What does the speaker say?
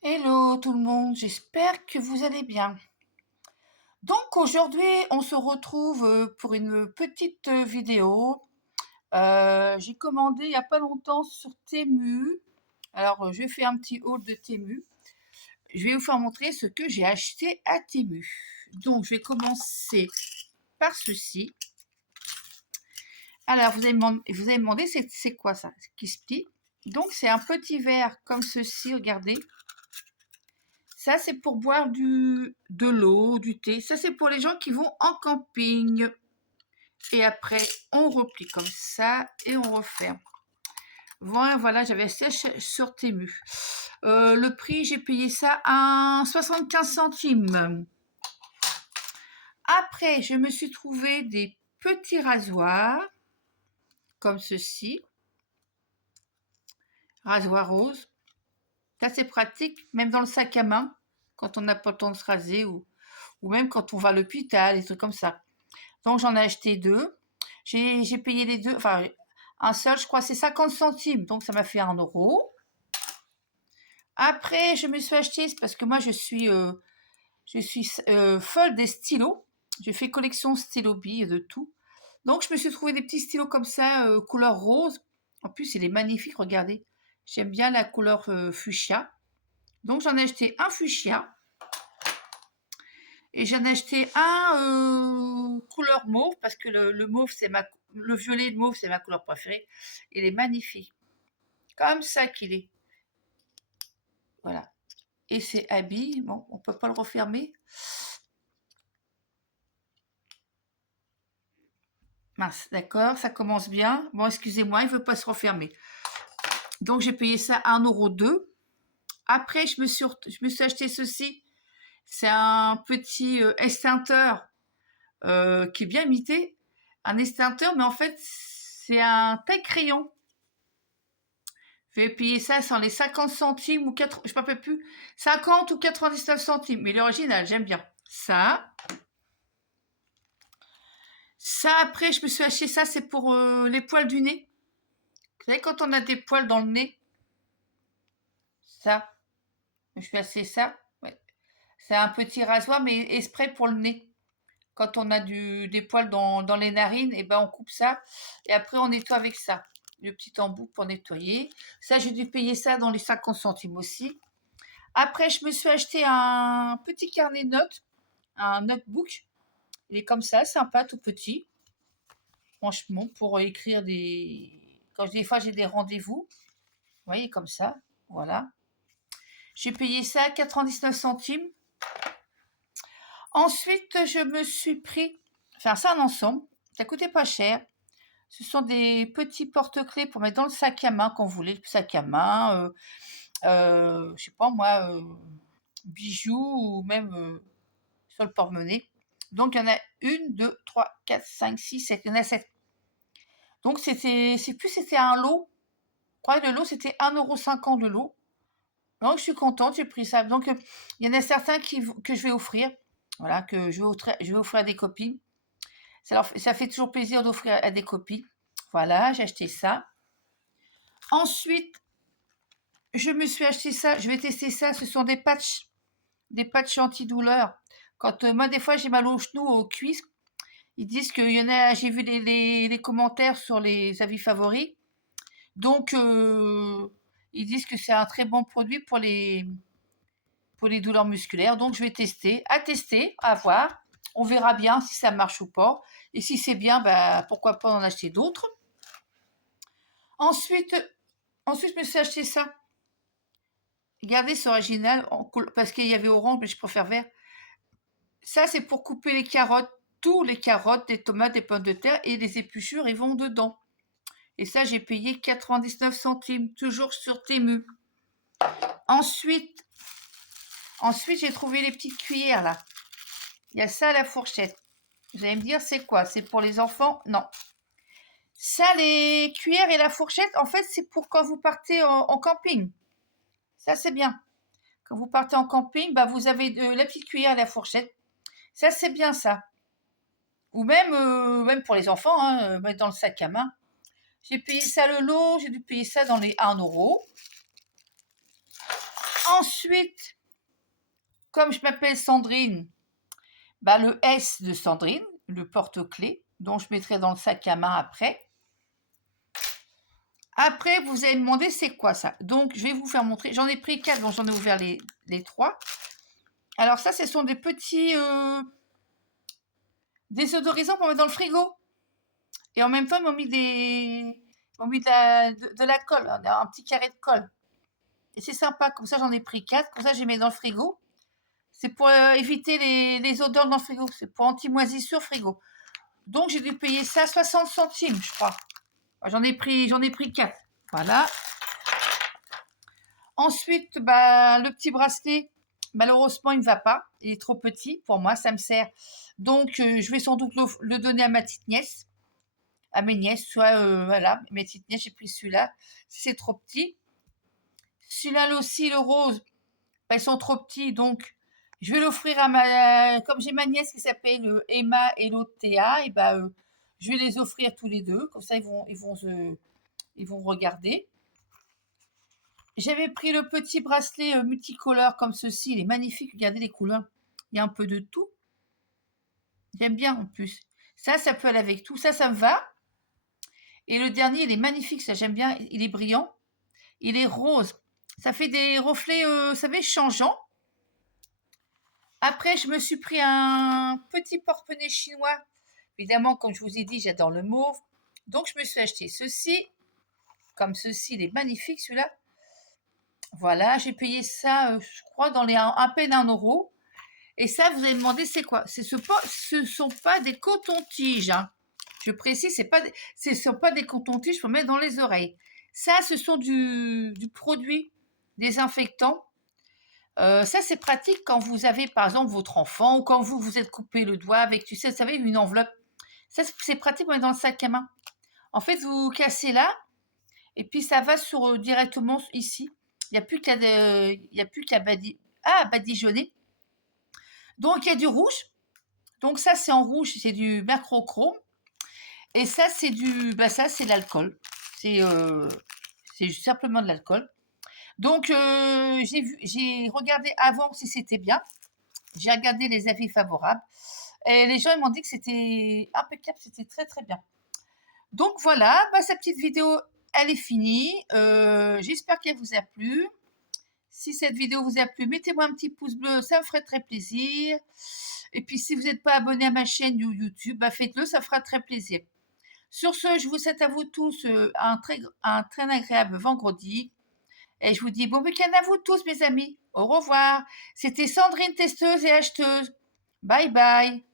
Hello tout le monde, j'espère que vous allez bien. Donc aujourd'hui, on se retrouve pour une petite vidéo. J'ai commandé il n'y a pas longtemps sur Temu. Alors, je vais faire un petit haul de Temu. Je vais vous faire montrer ce que j'ai acheté à Temu. Donc, je vais commencer par ceci. Alors, vous allez me demander, c'est quoi ça qui se plie? Donc, c'est un petit verre comme ceci, regardez. Ça, c'est pour boire de l'eau, du thé. Ça, c'est pour les gens qui vont en camping. Et après, on replie comme ça et on referme. Voilà, j'avais acheté sur Temu. Le prix, j'ai payé ça à 75 centimes. Après, je me suis trouvé des petits rasoirs, comme ceci. Rasoir rose. Ça, c'est pratique, même dans le sac à main, quand on n'a pas le temps de se raser ou même quand on va à l'hôpital, des trucs comme ça. Donc j'en ai acheté deux. J'ai payé les deux, enfin un seul, je crois, c'est 50 centimes, donc ça m'a fait 1 euro. Après, je me suis acheté, parce que moi je suis folle des stylos. J'ai fait collection stylo billes de tout. Donc je me suis trouvé des petits stylos comme ça, couleur rose. En plus, il est magnifique, regardez. J'aime bien la couleur fuchsia. Donc j'en ai acheté un fuchsia. Et j'en ai acheté un couleur mauve, parce que le mauve, le violet et le mauve, c'est ma couleur préférée. Il est magnifique. Comme ça qu'il est. Voilà. Et c'est habillé. Bon, on peut pas le refermer. Mince, d'accord, ça commence bien. Bon, excusez-moi, il veut pas se refermer. Donc j'ai payé ça à 1,02 €. Après, je me suis acheté ceci. C'est un petit extincteur qui est bien imité. Un extincteur, mais en fait, c'est un taille-crayon. Je vais payer ça sans les 50 centimes ou 4, je ne me rappelle plus, 50 ou 99 centimes. Mais l'original, j'aime bien. Ça, après, je me suis acheté ça, c'est pour les poils du nez. Vous savez, quand on a des poils dans le nez, ça, je suis acheté ça. Ouais. C'est un petit rasoir, mais exprès pour le nez. Quand on a des poils dans les narines, et ben on coupe ça. Et après, on nettoie avec ça. Le petit embout pour nettoyer. Ça, j'ai dû payer ça dans les 50 centimes aussi. Après, je me suis acheté un petit carnet de notes, un notebook. Il est comme ça, sympa, tout petit. Franchement, pour écrire des fois j'ai des rendez-vous. Vous voyez, comme ça. Voilà. J'ai payé ça 99 centimes. Ensuite, je me suis pris. Enfin, c'est un ensemble. Ça coûtait pas cher. Ce sont des petits porte-clés pour mettre dans le sac à main quand vous voulez, le sac à main. Je sais pas moi, bijoux ou même sur le porte-monnaie. Donc, il y en a une, deux, trois, quatre, cinq, six, sept. Il y en a sept. Donc, c'était un lot. Je crois que le lot, c'était 1,50 € de lot. Donc, je suis contente, j'ai pris ça. Donc, il y en a certains que je vais offrir. Voilà, que je vais offrir à des copines. Ça fait toujours plaisir d'offrir à des copines. Voilà, j'ai acheté ça. Ensuite, je me suis acheté ça. Je vais tester ça. Ce sont des patchs antidouleurs. Quand moi, des fois, j'ai mal aux genoux, aux cuisses. Ils disent qu'il y en a, j'ai vu les commentaires sur les avis favoris. Donc, ils disent que c'est un très bon produit pour les douleurs musculaires. Donc, je vais tester, à voir. On verra bien si ça marche ou pas. Et si c'est bien, bah, pourquoi pas en acheter d'autres. Ensuite, ensuite, je me suis acheté ça. Regardez, c'est original, parce qu'il y avait orange, mais je préfère vert. Ça, c'est pour couper les carottes. Tous les carottes, les tomates, les pommes de terre et les épluchures, ils vont dedans. Et ça, j'ai payé 99 centimes, toujours sur Temu. Ensuite, j'ai trouvé les petites cuillères, là. Il y a ça à la fourchette. Vous allez me dire, c'est quoi? C'est pour les enfants? Non. Ça, les cuillères et la fourchette, en fait, c'est pour quand vous partez en camping. Ça, c'est bien. Quand vous partez en camping, bah, vous avez la petite cuillère et la fourchette. Ça, c'est bien, ça. Ou même pour les enfants, hein, mettre dans le sac à main. J'ai payé ça le lot, j'ai dû payer ça dans les 1 euro. Ensuite, comme je m'appelle Sandrine, bah, le S de Sandrine, le porte-clés, dont je mettrai dans le sac à main après. Après, vous allez me demander c'est quoi ça. Donc, je vais vous faire montrer. J'en ai pris 4, donc j'en ai ouvert les 3. Alors ça, ce sont des petits désodorisants pour mettre dans le frigo. Et en même temps, ils m'ont mis de la colle, un petit carré de colle. Et c'est sympa, comme ça j'en ai pris 4, comme ça je les mets dans le frigo. C'est pour éviter les odeurs dans le frigo, c'est pour anti-moisissure frigo. Donc j'ai dû payer ça 60 centimes, je crois. J'en ai pris 4. Voilà. Ensuite, bah, le petit bracelet, malheureusement, il ne va pas. Il est trop petit pour moi, ça me sert. Donc, je vais sans doute le donner à ma petite nièce, à mes nièces, soit, voilà, mes petites nièces, j'ai pris celui-là. C'est trop petit. Celui-là aussi, le rose, bah, ils sont trop petits, donc je vais l'offrir à comme j'ai ma nièce qui s'appelle Emma et l'autre Théa, et bah, je vais les offrir tous les deux, comme ça ils vont regarder. J'avais pris le petit bracelet multicolore comme ceci, il est magnifique, regardez les couleurs. Il y a un peu de tout. J'aime bien en plus. Ça peut aller avec tout. Ça me va. Et le dernier, il est magnifique, ça j'aime bien. Il est brillant. Il est rose. Ça fait des reflets, vous savez, changeants. Après, je me suis pris un petit porte-monnaie chinois. Évidemment, comme je vous ai dit, j'adore le mauve. Donc, je me suis acheté ceci. Comme ceci, il est magnifique celui-là. Voilà, j'ai payé ça, je crois, dans à peine 1 euro. Et ça, vous allez me demander, c'est quoi? Ce ne sont pas des cotons-tiges. Hein. Je précise, ce ne sont pas des cotons-tiges pour mettre dans les oreilles. Ça, ce sont du produit désinfectant. Ça, c'est pratique quand vous avez, par exemple, votre enfant ou quand vous vous êtes coupé le doigt avec, tu sais, vous savez, une enveloppe. Ça, c'est pratique pour mettre dans le sac à main. En fait, vous cassez là et puis ça va directement ici. Il n'y a plus qu'à badigeonner. Donc, il y a du rouge. Donc, ça, c'est en rouge, c'est du mercurochrome. Et ça, c'est c'est l'alcool. C'est simplement de l'alcool. Donc, j'ai regardé avant si c'était bien. J'ai regardé les avis favorables. Et les gens m'ont dit que c'était impeccable, c'était très très bien. Donc voilà, cette petite vidéo, elle est finie. J'espère qu'elle vous a plu. Si cette vidéo vous a plu, mettez-moi un petit pouce bleu, ça me ferait très plaisir. Et puis si vous n'êtes pas abonné à ma chaîne YouTube, faites-le, ça fera très plaisir. Sur ce, je vous souhaite à vous tous un très agréable vendredi. Et je vous dis bon week-end à vous tous, mes amis. Au revoir. C'était Sandrine, testeuse et acheteuse. Bye bye.